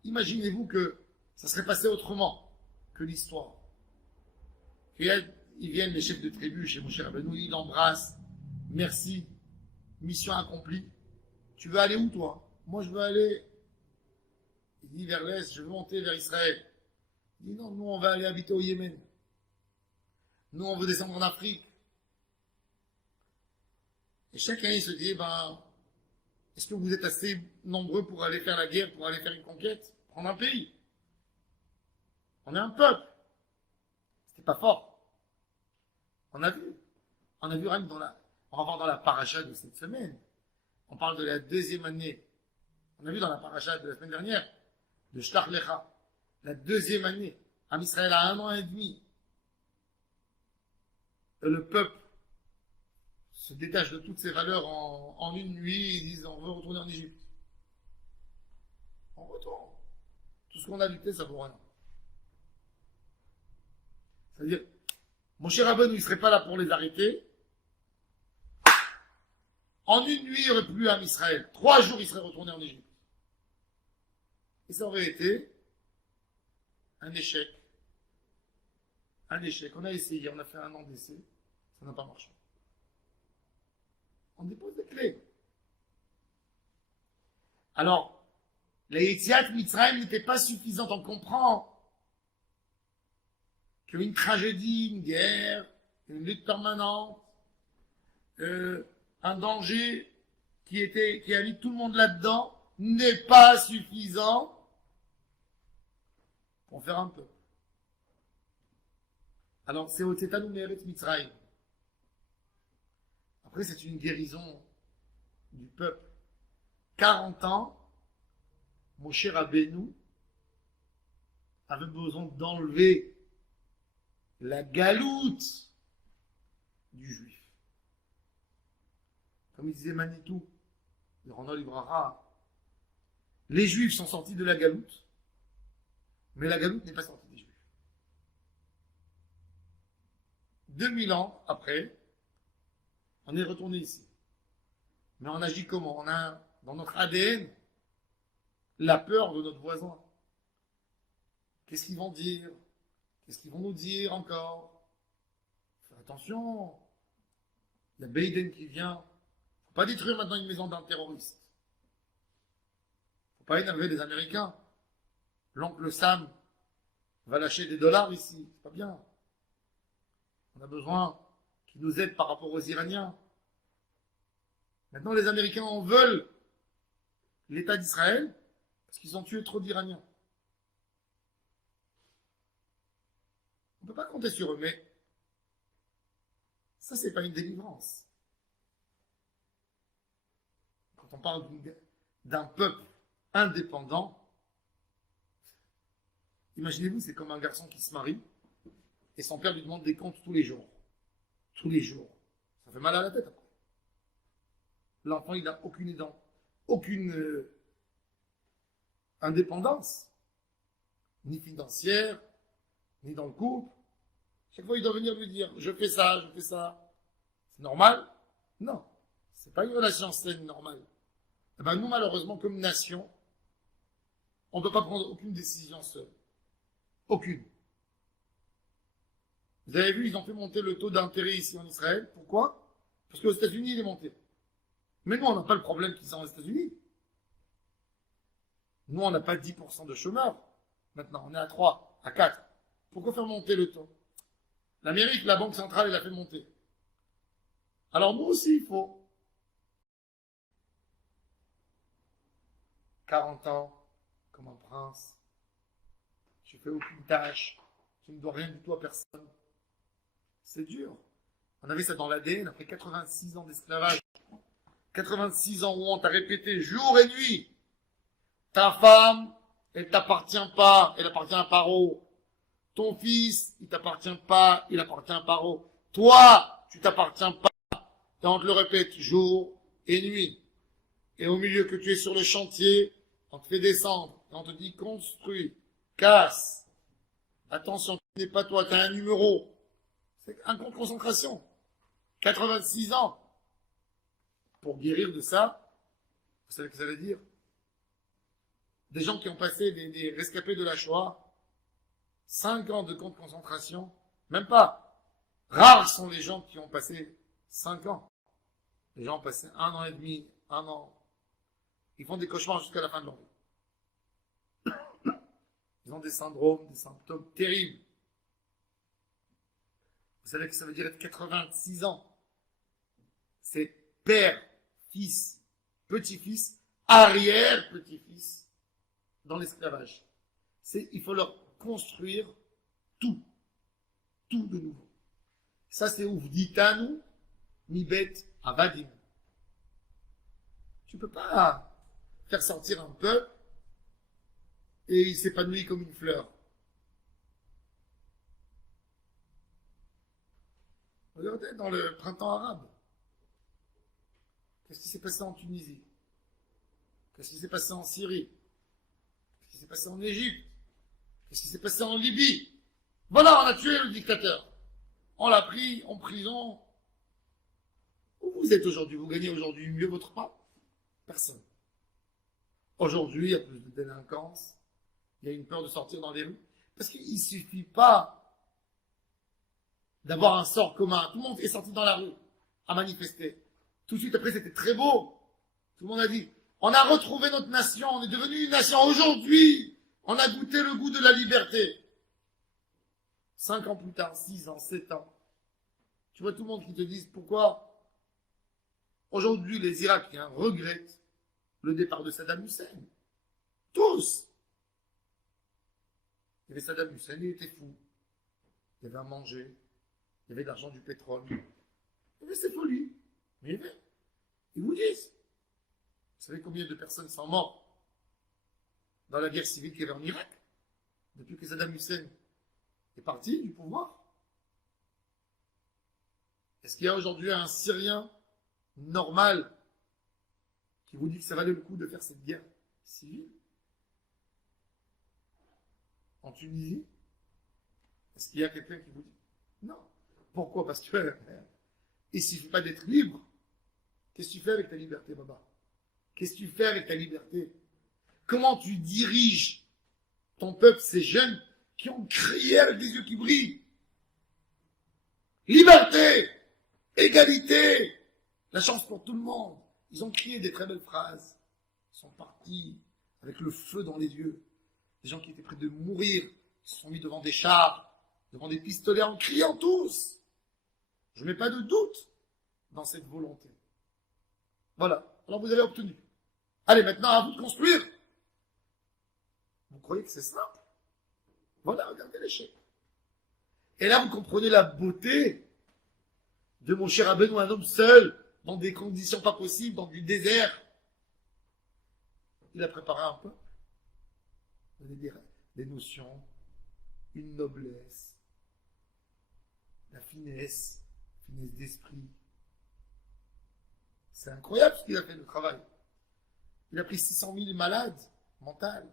imaginez-vous que ça serait passé autrement que l'histoire. Ils viennent, les chefs de tribu, chez Moshe Rabbeinu, ils l'embrassent. Merci, mission accomplie. Tu veux aller où, toi? Moi, je veux aller, il dit, vers l'est, je veux monter vers Israël. Il dit, non, nous, on va aller habiter au Yémen. Nous, on veut descendre en Afrique. Et chacun, il se dit, est-ce que vous êtes assez nombreux pour aller faire la guerre, pour aller faire une conquête, prendre un pays? On est un peuple. C'était pas fort. On a vu rien que on va voir dans la paracha de cette semaine. On parle de la deuxième année. On a vu dans la paracha de la semaine dernière, de Shlach Lecha, la deuxième année. Am Israël a 1 an et demi. Le peuple se détache de toutes ses valeurs en une nuit. Ils disent on veut retourner en Égypte. On retourne. Tout ce qu'on a lutté, ça vaut rien. C'est-à-dire, Moshe Rabbeinu, il ne serait pas là pour les arrêter. En une nuit, il n'y aurait plus Am Israël. 3 jours, il serait retourné en Égypte. Et ça aurait été un échec. Un échec. On a essayé, on a fait 1 an d'essai. Ça n'a pas marché. On dépose des clés. Alors, la Yetziat Mitzrayim n'était pas suffisante. On comprend qu'une tragédie, une guerre, une lutte permanente, un danger qui a mis tout le monde là-dedans, n'est pas suffisant pour faire un peu. Alors, c'est au Tetanu Me'eretz Mitzrayim. Après, c'est une guérison du peuple. 40 ans, Moshe Rabbeinu avait besoin d'enlever la galoute du juif. Comme il disait Manitou, le Rana Librara, les juifs sont sortis de la galoute, mais la galoute n'est pas sortie des juifs. 2000 ans après, on est retourné ici. Mais on agit comment? On a dans notre ADN la peur de notre voisin. Qu'est-ce qu'ils vont dire? Qu'est-ce qu'ils vont nous dire encore? Faire attention. Il y a Biden qui vient. Il ne faut pas détruire maintenant une maison d'un terroriste. Il ne faut pas énerver les Américains. L'oncle Sam va lâcher des dollars ici. C'est pas bien. On a besoin qu'ils nous aident par rapport aux Iraniens. Maintenant, les Américains en veulent l'État d'Israël parce qu'ils ont tué trop d'Iraniens. On ne peut pas compter sur eux, mais ça, c'est pas une délivrance. on parle d'un peuple indépendant, imaginez-vous, c'est comme un garçon qui se marie et son père lui demande des comptes tous les jours. Tous les jours. Ça fait mal à la tête après. L'enfant, il n'a aucune indépendance, ni financière, ni dans le couple. Chaque fois, il doit venir lui dire, je fais ça, je fais ça. C'est normal? Non. C'est pas une relation saine, normale. Eh ben, nous, malheureusement, comme nation, on ne peut pas prendre aucune décision seule. Aucune. Vous avez vu, ils ont fait monter le taux d'intérêt ici en Israël. Pourquoi? Parce qu'aux États-Unis, il est monté. Mais nous, on n'a pas le problème qu'ils sont aux États-Unis. Nous, on n'a pas 10% de chômeurs. Maintenant, on est à 3, à 4. Pourquoi faire monter le taux? L'Amérique, la Banque centrale, elle a fait monter. Alors nous aussi, il faut 40 ans, comme un prince. Tu fais aucune tâche. Tu ne dois rien du tout à personne. C'est dur. On avait ça dans l'ADN après 86 ans d'esclavage. 86 ans où on t'a répété jour et nuit. Ta femme, elle t'appartient pas, elle appartient à un paro. Ton fils, il t'appartient pas, il appartient à un paro. Toi, tu t'appartiens pas. Et on te le répète jour et nuit. Et au milieu que tu es sur le chantier, on te fait descendre. Et on te dit construis, casse. Attention, tu n'es pas toi, tu as un numéro. C'est un compte concentration. 86 ans. Pour guérir de ça, vous savez ce que ça veut dire? Des gens qui ont passé des rescapés de la Shoah, 5 ans de camp de concentration, même pas. Rares sont les gens qui ont passé 5 ans. Les gens ont passé 1 an et demi, 1 an. Ils font des cauchemars jusqu'à la fin de leur vie. Ils ont des syndromes, des symptômes terribles. Vous savez que ça veut dire être 86 ans. C'est père, fils, petit-fils, arrière-petit-fils dans l'esclavage. Il faut leur construire tout. Tout de nouveau. Ça, c'est ouf. Ditanu, mibet, avadim. Tu peux pas faire sortir un peuple et il s'épanouit comme une fleur. Regardez dans le printemps arabe. Qu'est-ce qui s'est passé en Tunisie? Qu'est-ce qui s'est passé en Syrie? Qu'est-ce qui s'est passé en Égypte? Qu'est-ce qui s'est passé en Libye? Voilà, on a tué le dictateur. On l'a pris en prison. Où vous êtes aujourd'hui? Vous gagnez aujourd'hui mieux votre pain? Personne. Aujourd'hui, il y a plus de délinquance. Il y a une peur de sortir dans les rues. Parce qu'il ne suffit pas d'avoir un sort commun. Tout le monde est sorti dans la rue à manifester. Tout de suite après, c'était très beau. Tout le monde a dit, on a retrouvé notre nation, on est devenu une nation. Aujourd'hui, on a goûté le goût de la liberté. 5 ans plus tard, 6 ans, 7 ans. Tu vois tout le monde qui te dit pourquoi aujourd'hui les Irakiens regrettent le départ de Saddam Hussein. Tous. Il y avait Saddam Hussein, il était fou. Il y avait à manger. Il y avait de l'argent, du pétrole. Il y avait ses folies. Mais il y avait. Ils vous disent. Vous savez combien de personnes sont mortes dans la guerre civile qu'il y avait en Irak depuis que Saddam Hussein est parti du pouvoir? Est-ce qu'il y a aujourd'hui un Syrien normal qui vous dit que ça valait le coup de faire cette guerre civile? En Tunisie? Est-ce qu'il y a quelqu'un qui vous dit? Non. Pourquoi? Parce que il ne suffit pas d'être libre. Qu'est-ce que tu fais avec ta liberté, Baba? Qu'est-ce que tu fais avec ta liberté? Comment tu diriges ton peuple, ces jeunes qui ont crié avec des yeux qui brillent? Liberté! Égalité! La chance pour tout le monde. Ils ont crié des très belles phrases. Ils sont partis avec le feu dans les yeux. Des gens qui étaient prêts de mourir, ils se sont mis devant des chars, devant des pistolets en criant tous. Je ne mets pas de doute dans cette volonté. Voilà. Alors vous avez obtenu. Allez, maintenant à vous de construire. Vous croyez que c'est simple? Voilà, regardez l'échec. Et là, vous comprenez la beauté de mon cher Rabbeinu, un homme seul, dans des conditions pas possibles, dans du désert. il a préparé un peuple, donné des notions, une noblesse, la finesse d'esprit. C'est incroyable ce qu'il a fait, le travail. Il a pris 600 000 malades mentales,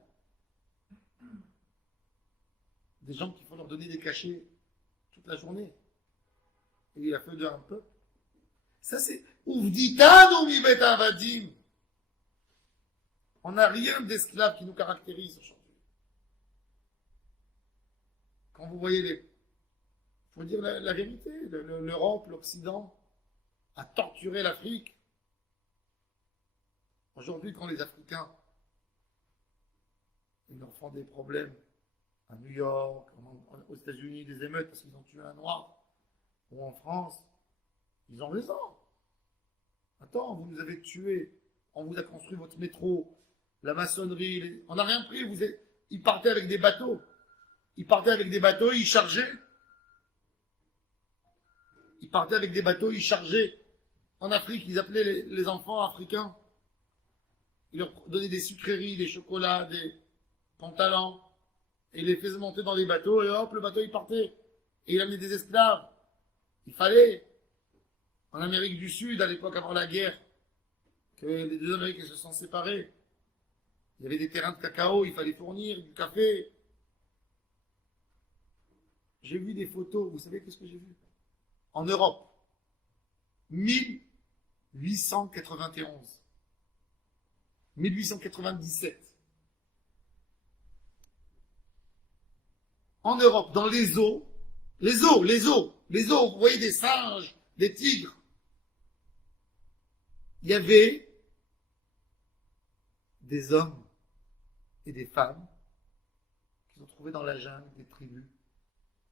des gens qu'il faut leur donner des cachets toute la journée. Et il a fait d'un peuple. Ça, c'est Ouvditano mi bet avadim. On n'a rien d'esclave qui nous caractérise aujourd'hui. Quand vous voyez il faut dire la vérité, l'Europe, l'Occident a torturé l'Afrique. Aujourd'hui, quand les Africains ils leur font des problèmes à New York, aux États-Unis, des émeutes parce qu'ils ont tué un noir, ou en France, ils ont raison. Attends, vous nous avez tués, on vous a construit votre métro, la maçonnerie, on n'a rien pris, ils partaient avec des bateaux. Ils partaient avec des bateaux, ils chargeaient. Ils partaient avec des bateaux, ils chargeaient. En Afrique, ils appelaient les enfants africains. Ils leur donnaient des sucreries, des chocolats, des pantalons. Et ils les faisaient monter dans les bateaux, et hop, le bateau, il partait. Et il amenait des esclaves. Il fallait. En Amérique du Sud, à l'époque avant la guerre, que les deux Amériques se sont séparées, il y avait des terrains de cacao, il fallait fournir du café. J'ai vu des photos, vous savez qu'est-ce que j'ai vu? En Europe, 1891, 1897. En Europe, dans les eaux, vous voyez des singes, des tigres. Il y avait des hommes et des femmes qui sont trouvés dans la jungle, des tribus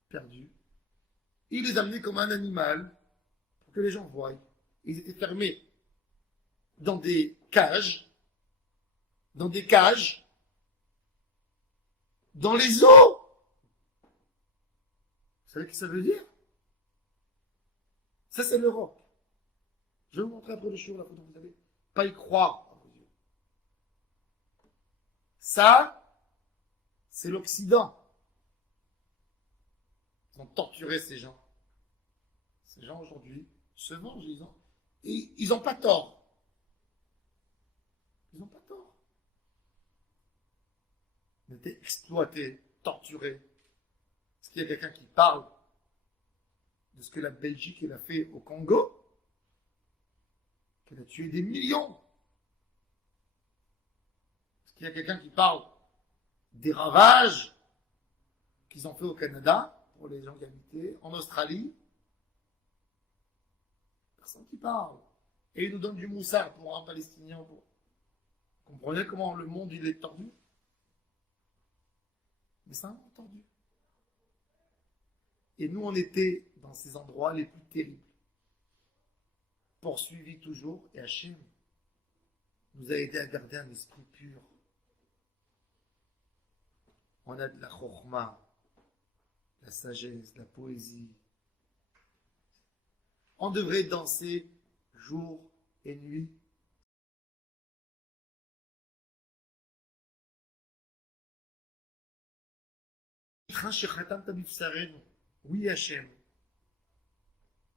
perdues. Ils les amenaient comme un animal pour que les gens voient. Ils étaient fermés dans des cages, dans les eaux. Vous savez ce que ça veut dire? Ça, c'est l'Europe. Je vais vous montrer après le chiot, là, vous n'allez pas y croire. Ça, c'est l'Occident. Ils ont torturé ces gens. Ces gens, aujourd'hui, se vengent. Ils n'ont pas tort. Ils n'ont pas tort. Ils ont été exploités, torturés. Est-ce qu'il y a quelqu'un qui parle de ce que la Belgique elle a fait au Congo? Qu'elle a tué des millions. Est-ce qu'il y a quelqu'un qui parle des ravages qu'ils ont fait au Canada pour les gens qui habitaient, en Australie? Personne qui parle. Et ils nous donnent du moussard pour un Palestinien. Vous comprenez comment le monde il est tordu? Mais c'est un monde tordu. Et nous, on était dans ces endroits les plus terribles. Poursuivis toujours, et Hachem nous a aidé à garder un esprit pur. On a de la chokhma, la sagesse, la poésie. On devrait danser jour et nuit. Oui, Hachem.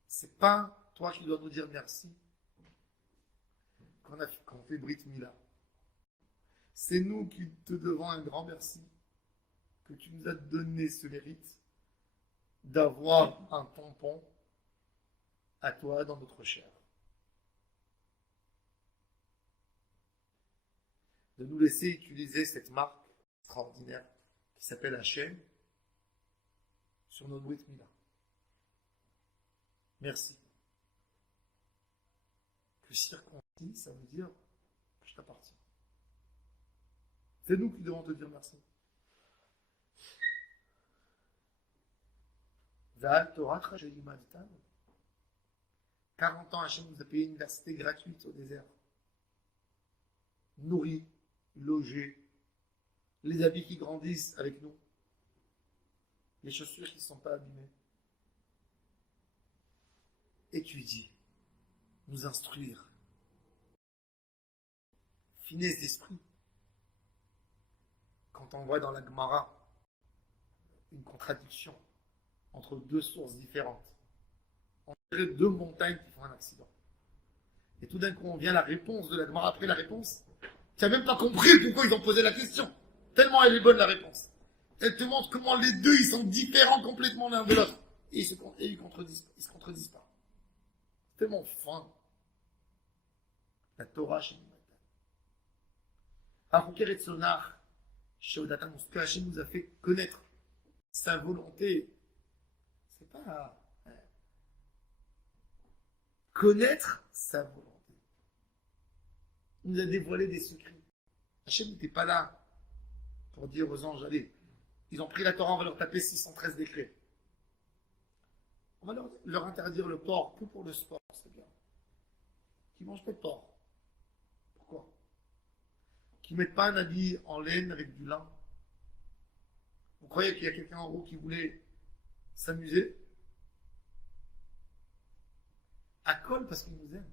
C'est pas toi qui dois nous dire merci quand on fait Brit Mila. C'est nous qui te devons un grand merci que tu nous as donné ce mérite d'avoir un tampon à toi dans notre chair. De nous laisser utiliser cette marque extraordinaire qui s'appelle Hachem sur notre Brit Mila. Merci. Que circoncis, ça veut dire que je t'appartiens. C'est nous qui devons te dire merci. Zahal Torah Trajelimantan. 40 ans, Hachem nous a payé une université gratuite au désert. Nourri, logé, les habits qui grandissent avec nous, les chaussures qui ne sont pas abîmées. Étudier, nous instruire, finesse d'esprit, quand on voit dans la Gemara une contradiction entre deux sources différentes. On dirait deux montagnes qui font un accident. Et tout d'un coup, on vient à la réponse de la Gemara après la réponse. Tu n'as même pas compris pourquoi ils ont posé la question. Tellement elle est bonne la réponse. Elle te montre comment les deux, ils sont différents complètement l'un de l'autre. Et ils se contredisent pas. Tellement fin. La Torah chez nous. Arukeret Sonar, chez Odatan, ce que Hachem nous a fait connaître. Sa volonté, c'est pas connaître sa volonté. Il nous a dévoilé des secrets. Hachem n'était pas là pour dire aux anges, allez, ils ont pris la Torah, on va leur taper 613 décrets. On va leur interdire le porc que pour le sport, c'est bien. Qu'ils ne mangent pas de porc. Pourquoi? Qu'ils ne mettent pas un habit en laine avec du lin. Vous croyez qu'il y a quelqu'un en haut qui voulait s'amuser? À col parce qu'il nous aime.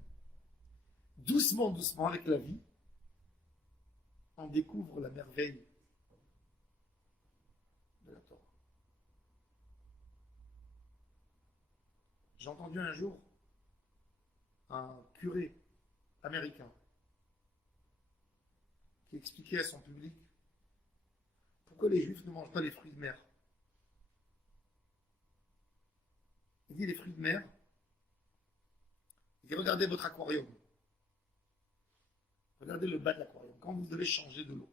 Doucement, doucement, avec la vie, on découvre la merveille de la Torah. J'ai entendu un jour un curé américain qui expliquait à son public pourquoi les Juifs ne mangent pas les fruits de mer. Il dit les fruits de mer, il dit regardez votre aquarium. Regardez le bas de l'aquarium. Quand vous devez changer de l'eau,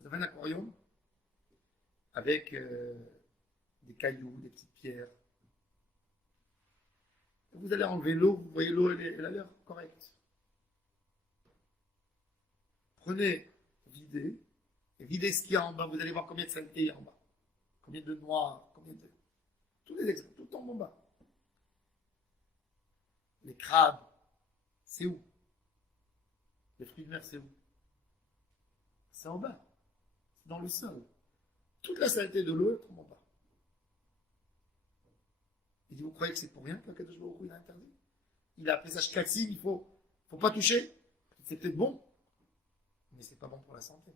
vous avez un aquarium avec des cailloux, des petites pierres. Vous allez enlever l'eau, vous voyez l'eau, elle a l'air correcte. Prenez, videz ce qu'il y a en bas, vous allez voir combien de saleté il y a en bas. Combien de noir, combien de... Tous les exemples, tout en bas. Les crabes, c'est où? Les fruits de mer, c'est où? C'est en bas. C'est dans le sol. Toute la saleté de l'eau est en bas. Il dit, vous croyez que c'est pour rien qu'Akadosh Baruch Hu il a interdit? Il a appelé ça shkatzim, il faut pas toucher. C'est peut-être bon, mais c'est pas bon pour la santé.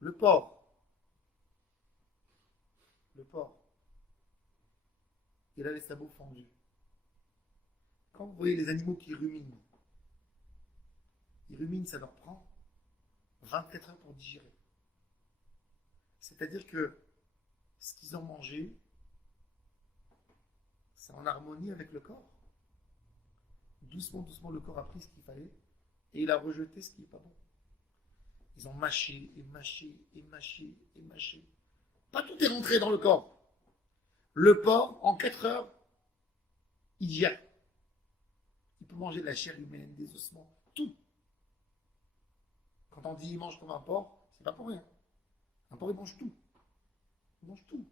Le porc. Il a les sabots fendus. Quand vous voyez les animaux qui ruminent, ça leur prend 24 heures pour digérer. C'est-à-dire que ce qu'ils ont mangé, c'est en harmonie avec le corps. Doucement, doucement, le corps a pris ce qu'il fallait et il a rejeté ce qui n'est pas bon. Ils ont mâché et mâché et mâché et mâché. Pas tout est rentré dans le corps. Le porc, en 4 heures, il digère. Il peut manger de la chair humaine, des ossements, tout. Quand on dit il mange comme un porc, c'est pas pour rien. Un porc, il mange tout. Il mange tout.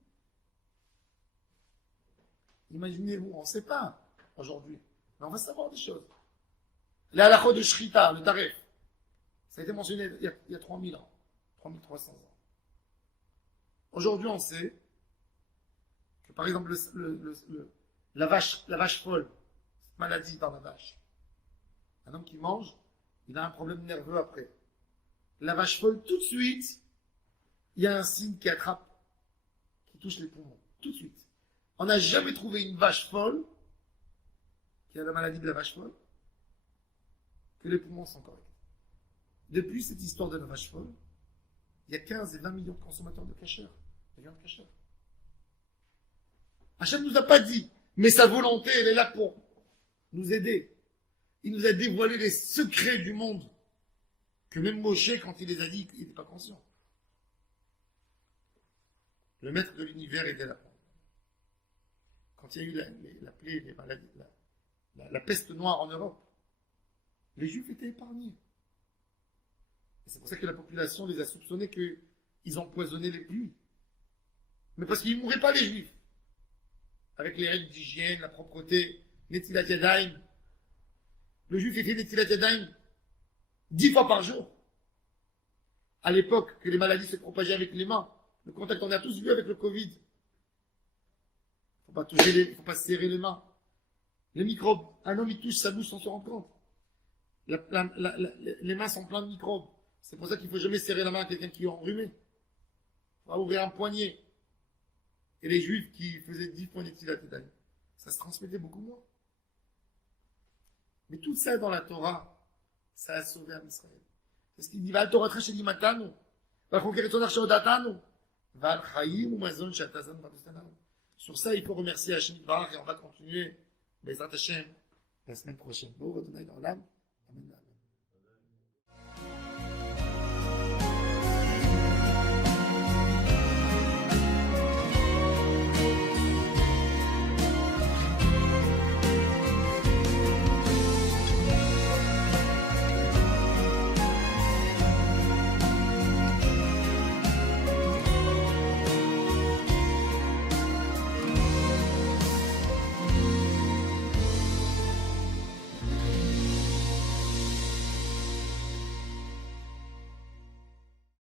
Imaginez-vous, on ne sait pas aujourd'hui, mais on va savoir des choses. Les halachot de Shrita, le taref, ça a été mentionné il y a 3000 ans, 3300 ans. Aujourd'hui, on sait que, par exemple, la vache folle, cette maladie dans la vache, un homme qui mange, il a un problème nerveux après. La vache folle, tout de suite, il y a un signe qui attrape, qui touche les poumons, tout de suite. On n'a jamais trouvé une vache folle qui a la maladie de la vache folle, que les poumons sont corrects. Depuis cette histoire de la vache folle, il y a 15 et 20 millions de consommateurs de kasher, de viande kasher. Hachem ne nous a pas dit, mais sa volonté, elle est là pour nous aider. Il nous a dévoilé les secrets du monde, que même Moshe, quand il les a dit, il n'était pas conscient. Le maître de l'univers était là. Quand il y a eu la plaie, les maladies, la peste noire en Europe, les Juifs étaient épargnés. Et c'est pour ça que la population les a soupçonnés qu'ils empoisonnaient les pluies. Mais parce qu'ils ne mouraient pas, les Juifs. Avec les règles d'hygiène, la propreté, Netilat Yadayim. Le Juif était Netilat Yadayim 10 fois par jour. À l'époque, que les maladies se propageaient avec les mains. Le contact, on a tous vu avec le Covid. Il ne faut pas serrer les mains. Les microbes, un homme, il touche sa bouche sans se rendre compte. Les mains sont pleines de microbes. C'est pour ça qu'il ne faut jamais serrer la main à quelqu'un qui est enrhumé. On va ouvrir un poignet. Et les juifs qui faisaient 10 poignées de tefila, ça se transmettait beaucoup moins. Mais tout ça dans la Torah, ça a sauvé à Israël. C'est ce qu'il dit, Val Torah Tracheli Matano, Val Conqueriton Archaodatano, Val Chaim ou Mazon Shatazan Babistanano. Sur ça, il faut remercier Hachem Barach et on va continuer, Bezrat Hashem, la semaine prochaine. Bon, retournez dans l'âme.